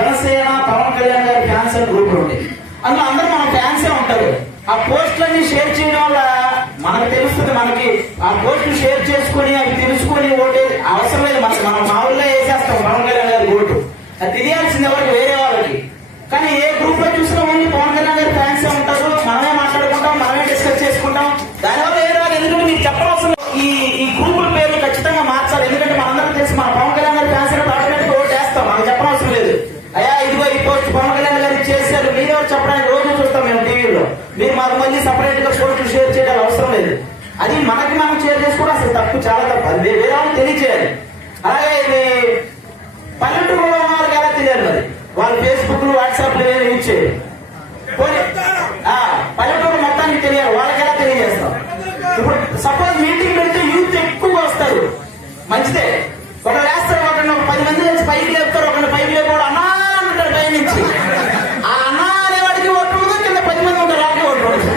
జనసేన పవన్ కళ్యాణ్ గారి ఫ్యాన్స్ అని గ్రూపులు ఉంటాయి. అందులో అందరూ మన ఫ్యాన్సే ఉంటారు. ఆ పోస్టులన్నీ షేర్ చేయడం వల్ల మనకు తెలుస్తుంది. మనకి ఆ పోస్టులు షేర్ చేసుకుని అవి తెలుసుకుని ఓటే అవసరం లేదు. మనం మామూలుగా వేసేస్తాం పవన్ కళ్యాణ్ గారి ఓటు. అది తెలియాల్సింది ఎవరికి, వేరే వాళ్ళకి. కానీ ఏ గ్రూప్ లో చూసినా ఓన్లీ పవన్ కళ్యాణ్ గారి ఫ్యాన్సే ఉంటారు. మనమే మాట్లాడుకుంటాం, మనమే డిస్కస్ చేసుకుంటాం. దానివల్ల ఏ రాదు. ఎందుకంటే మీకు చెప్పవలసిన ఈ గ్రూపుల పేర్లు ఖచ్చితంగా మార్చాలి. ఎందుకంటే మనందరం తెలిసి మన పవన్ కళ్యాణ్ గారి ఫ్యాన్స్ ఆటోమేటిక్ ఓటు వేస్తాం. మనకు చెప్పనవసరం లేదు. అయ్యా ఇదిగో ఈ పోస్ట్ పవన్ కళ్యాణ్ గారికి చేశారు, మీరెవరు చెప్పడానికి రోజు చూస్తాం మేము టీవీలో. మీరు మాకు మళ్ళీ సపరేట్ గా పోస్టులు షేర్ చేయడం అవసరం లేదు. అది మనకి మనం షేర్ చేసుకోవడం అసలు తప్పు, చాలా తప్పు. అది వేరే వాళ్ళకి తెలియచేయాలి. అలాగే ఇది పల్లెటూరులో ఉన్న వాళ్ళకి ఎలా తెలియాలి? మరి వాళ్ళు ఫేస్బుక్ వాట్సాప్ లో యూజ్ చేయాలి. పల్లెటూరు మొత్తానికి తెలియాలి. వాళ్ళకి ఎలా తెలియజేస్తాం? ఇప్పుడు సపోజ్ మీటింగ్ పెడితే యూత్ ఎక్కువగా వస్తారు, మంచిదే. ఒకళ్ళు వేస్తారు, ఒకరిని 10 మంది వచ్చి పైకి లేపుతారు, ఒకరిని పైకి లేకపోవడం అన్నా అంటారు పై నుంచి. ఆ అన్నా అనేవాడికి ఓటు ఉండదు, కింద 10 మంది ఉంటారు, వాళ్ళకి ఓటు ఉండదు.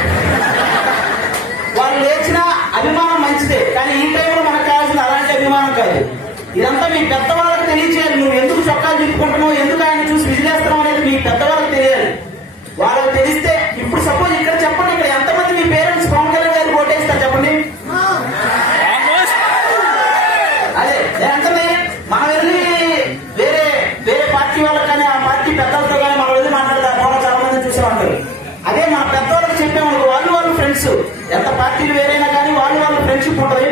వాళ్ళు లేచిన అభిమానం మంచిదే, కానీ ఈ టైంలో మనకు కావాల్సింది అలాంటి అభిమానం కాదు. ఇదంతా మీ పెద్దవాళ్ళకి తెలియచేయాలి. నువ్వు ఎందుకు చొక్కాలు తిప్పుకుంటున్నావు, ఎందుకు ఆయన చూసి విజిలేస్తున్నావు అనేది మీ పెద్దవాళ్ళకి తెలియాలి. వాళ్ళకి తెలిస్తే ఇప్పుడు సపోజ్ ఇక్కడ చెప్పండి, ఇక్కడ ఎంతమంది మీ పేరెంట్స్ పవన్ కళ్యాణ్ గారికి ఓటేస్తారు చెప్పండి? అదే ఎంతమంది? మనం వెళ్ళి వేరే వేరే పార్టీ వాళ్ళకి కానీ ఆ పార్టీ పెద్దలతో కానీ మనం వెళ్ళి మాట్లాడతారు. ఫోన్లో చాలా మంది చూసే ఉంటారు. అదే మన పెద్దవాళ్ళకి చెప్పామనుకో, వాళ్ళు ఫ్రెండ్స్, ఎంత పార్టీలు వేరైనా కానీ వాళ్ళు ఫ్రెండ్షిప్ ఉంటుంది.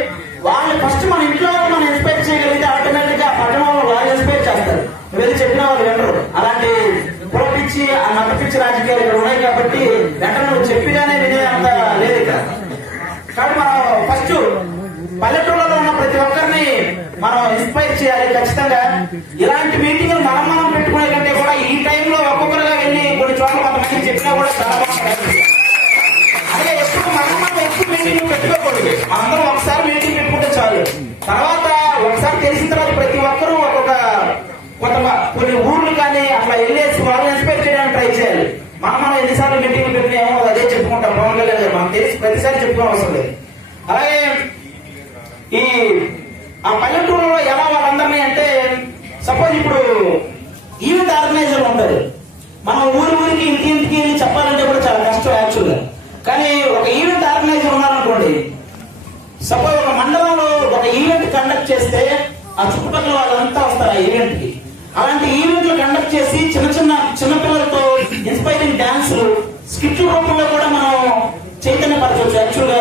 వాళ్ళు ఫస్ట్ మన ఇంట్లో మనం ఇన్స్పైర్ చేయగలిగితే ఆటోమేటిక్ గా పట్టణం వాళ్ళు ఇన్స్పైర్ చేస్తారు. వెళ్ళి చెప్పిన వాళ్ళు వినరు. అలాంటి పులపిచ్చి ఆ నమ్మపిచ్చి రాజకీయాలు ఇక్కడ ఉన్నాయి కాబట్టి వెంటనే నువ్వు చెప్పిగానే వినే అంత లేదు ఇక్కడ. కాబట్టి మనం ఫస్ట్ పల్లెటూళ్ళలో ఉన్న ప్రతి ఒక్కరిని మనం ఇన్స్పైర్ చేయాలి ఖచ్చితంగా. ఇలాంటి మీటింగ్లు మనం పెట్టుకునే కంటే కూడా ఈ టైంలో ఒక్కొక్కరుగా వెళ్ళి కొన్ని చోట్ల కొంతమంది చెప్పినా కూడా చాలా బాగుంటుంది. అదే ఎప్పుడు మనం ఎక్కువ మీటింగ్ పెట్టుకోకూడదు. అందరం ఒకసారి మీటింగ్ పెట్టుకుంటే చాలు. తర్వాత ఒకసారి తెలిసిన తర్వాత ప్రతి ఒక్కరూ కొన్ని ఊర్లు కానీ అట్లా వెళ్ళేసి వాళ్ళు ఇన్స్పైర్ చేయడానికి ట్రై చేయాలి. మనం ఎన్నిసార్లు మీటింగ్ పెట్టినేమో అదే చెప్పుకుంటాం. పవన్ కళ్యాణ్ గారు మనం తెలిసి ప్రతిసారి చెప్పుకోవడం అవసరం లేదు. అలాగే ఈ ఆ పల్లెటూరులో ఎలా వాళ్ళందరినీ అంటే సపోజ్ ఇప్పుడు ఈవెంట్ ఆర్గనైజర్లు ఉంటారు. మనం ఊరికి ఇంటికి వెళ్ళి చెప్పాలంటే కూడా చాలా కష్టం యాక్చువల్గా. కానీ ఒక ఈవెంట్ ఆర్గనైజర్ ఉన్నారనుకోండి, సపోజ్ ఒక మండలంలో ఒక ఈవెంట్ కండక్ట్ చేస్తే ఆ చుట్టుపక్కల వాళ్ళంతా వస్తారు ఆ ఈవెంట్ కి. అలాంటి ఈవెంట్లు కండక్ట్ చేసి చిన్న పిల్లలతో ఇన్స్పైరింగ్ డాన్సులు స్కిట్ రూపంలో కూడా మనం చైతన్యపరచవచ్చు. యాక్చువల్గా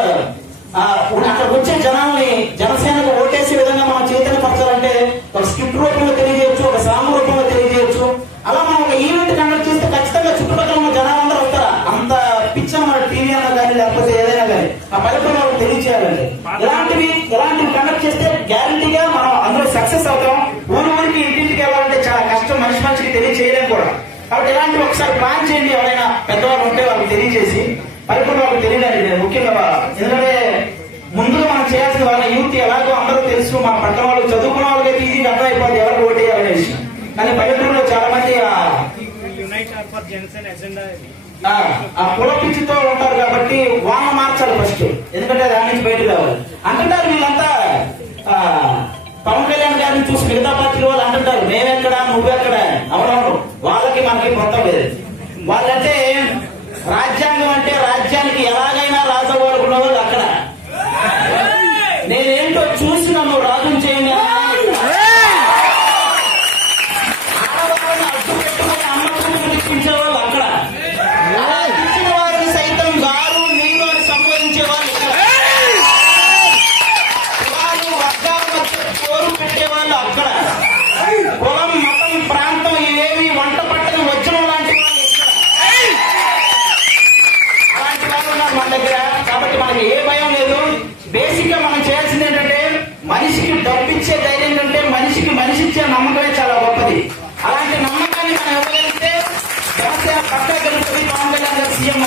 అక్కడ వచ్చే జనాల్ని జనసేనకు ఓటేసే విధంగా మనం చైతన్యపరచాలంటే ఒక స్కిట్ రూపంలో తెలియజేయచ్చు, ఒక సాంగ్ రూపంలో తెలియజేయచ్చు. అలా మనం ఒక ఈవెంట్ కండక్ట్ చేస్తే ఖచ్చితంగా చుట్టుపక్కల ఉన్న జనాలందరూ వస్తారా? అంత పిచ్చ మన టీవీ అన్నా కానీ లేకపోతే ఏదైనా కానీ ఆ పల్లెటూరు వాళ్ళకి తెలియచేయాలండి. ఇలాంటివి కండక్ట్ చేస్తే గ్యారంటీగా మనం అందులో సక్సెస్ అవుతాం. ఊరికి ఇంటింటికి వెళ్ళాలంటే చాలా కష్టం, మనిషికి తెలియచేయలేం కూడా. కాబట్టి ఇలాంటివి ఒకసారి ప్లాన్ చేయండి. ఎవరైనా పెద్దవాళ్ళు ఉంటే వాళ్ళకి తెలియజేసి పల్లెటూరు వాళ్ళకి తెలియడానికి నేను ముఖ్యంగా. ఎందుకంటే ముందుగా మనం చేయాల్సిన వాళ్ళ యూత్ ఎలాగో అందరూ తెలుసు. మన పక్కన వాళ్ళు చదువుకున్న వాళ్ళకి ఈజీగా అర్థమైపోతుంది ఎవరికి ఓటేయాలనే విషయం. కానీ పల్లెటూరులో చాలా మంది ఆ కులపిచ్చితో ఉంటారు కాబట్టి వాళ్ళని మార్చాలి ఫస్ట్. ఎందుకంటే దాని నుంచి బయటకు రావాలి. అంటుంటారు వీళ్ళంతా పవన్ కళ్యాణ్ గారిని చూసి మిగతా పార్టీల వాళ్ళు అంటుంటారు మేమెక్కడ నువ్వెక్కడ. అవునవును, వాళ్ళకి మనకి పొందం లేదు. వాళ్ళంటే రాజ్యాంగం అంటే రాజ్యానికి ఎలాగైనా రాజవ్వాలనుకున్న వాళ్ళు అక్కడ. నేనేంటో చూసి నన్ను రాజుని చేయండి ఆడవాళ్ళని అడ్డు పెట్టుకుని అమ్మకం ఇప్పించే వాళ్ళు అక్కడ. అలా ఇచ్చిన వారిని సైతం గారు నీరు అని సంబోధించే వాళ్ళు ఇక్కడ. వాళ్ళు వర్గాల మధ్య కోరు పెట్టే వాళ్ళు అక్కడ. కులం మతం ప్రాంతం ఏవి వంట పట్టని వజ్రం లాంటి వాళ్ళు ఇక్కడ. అలాంటి వాళ్ళు ఉన్నారు మన దగ్గర. కాబట్టి మనకి ఏ భయం లేదు. బేసిక్ గా మనం చేయాల్సింది ఏంటంటే మనిషికి డబ్బిచ్చే ధైర్యం కంటే మనిషి ఇచ్చే నమ్మకమే చాలా గొప్పది. అలాంటి నమ్మకాన్ని మనం ఇవ్వగలిగితే జనసేన పక్కా గెలుస్తుంది. పవన్ కళ్యాణ్ గారు సీఎం